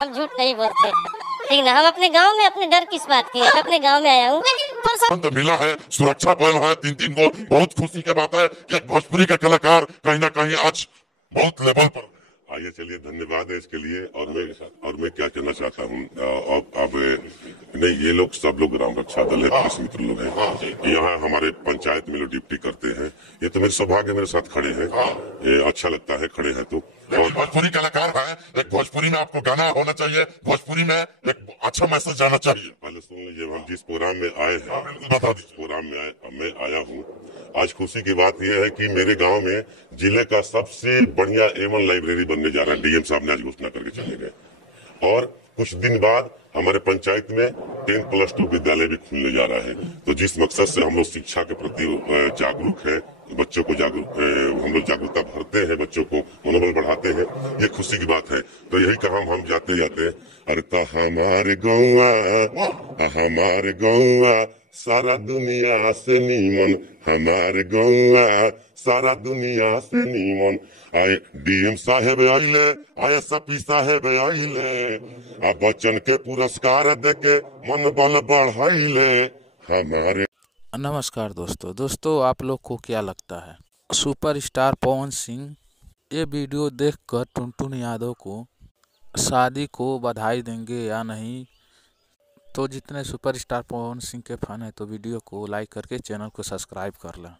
हम झूठ नहीं बोलते। ठीक ना, हम अपने गांव में अपने डर किस बात की है, मैं अपने गांव में आया हूँ। मिला है, सुरक्षा बल है 3-3 गो। बहुत खुशी की बात है कि भोजपुरी का कलाकार कहीं ना कहीं आज बहुत लेवल पर। आइए चलिए, धन्यवाद है इसके लिए। और मैं क्या कहना चाहता हूँ, अब नहीं, ये लोग सब लोग ग्राम रक्षा दल है, पुलिस मित्र लोग हैं, यहाँ हमारे पंचायत में लोग ड्यूटी करते हैं। ये तो मेरे सौभाग्य मेरे साथ खड़े हैं, ये अच्छा लगता है खड़े हैं तो। और भोजपुरी कलाकार है, एक भोजपुरी में आपको गाना होना चाहिए, भोजपुरी में एक अच्छा मैसेज जाना चाहिए। पहले सुन लीजिए, हम जिस प्रोग्राम में आए हैं, बता दीजिए प्रोग्राम में मैं आया हूँ। आज खुशी की बात यह है कि मेरे गांव में जिले का सबसे बढ़िया A1 लाइब्रेरी बनने जा रहा है। डीएम साहब ने आज घोषणा करके चले गए। और कुछ दिन बाद हमारे पंचायत में 10+2 विद्यालय भी खुलने जा रहा है। तो जिस मकसद से हम लोग शिक्षा के प्रति जागरूक है, बच्चों को हम लोग जागरूकता भरते हैं, बच्चों को मनोबल बढ़ाते हैं, ये खुशी की बात है। तो यही काम हम जाते जाते, अरे तो हमारे गौआ सारा दुनिया से नीमन, हमारे गौआ सारा दुनिया से नीमन। आए डीएम साहेब आइले, ISP साहेब आइले, आ बच्चन के पुरस्कार देके मन बल बढ़ाइले हमारे। नमस्कार दोस्तों, आप लोग को क्या लगता है सुपरस्टार पवन सिंह ये वीडियो देखकर टुनटुन यादव को शादी को बधाई देंगे या नहीं? तो जितने सुपरस्टार पवन सिंह के फैन हैं तो वीडियो को लाइक करके चैनल को सब्सक्राइब कर लें।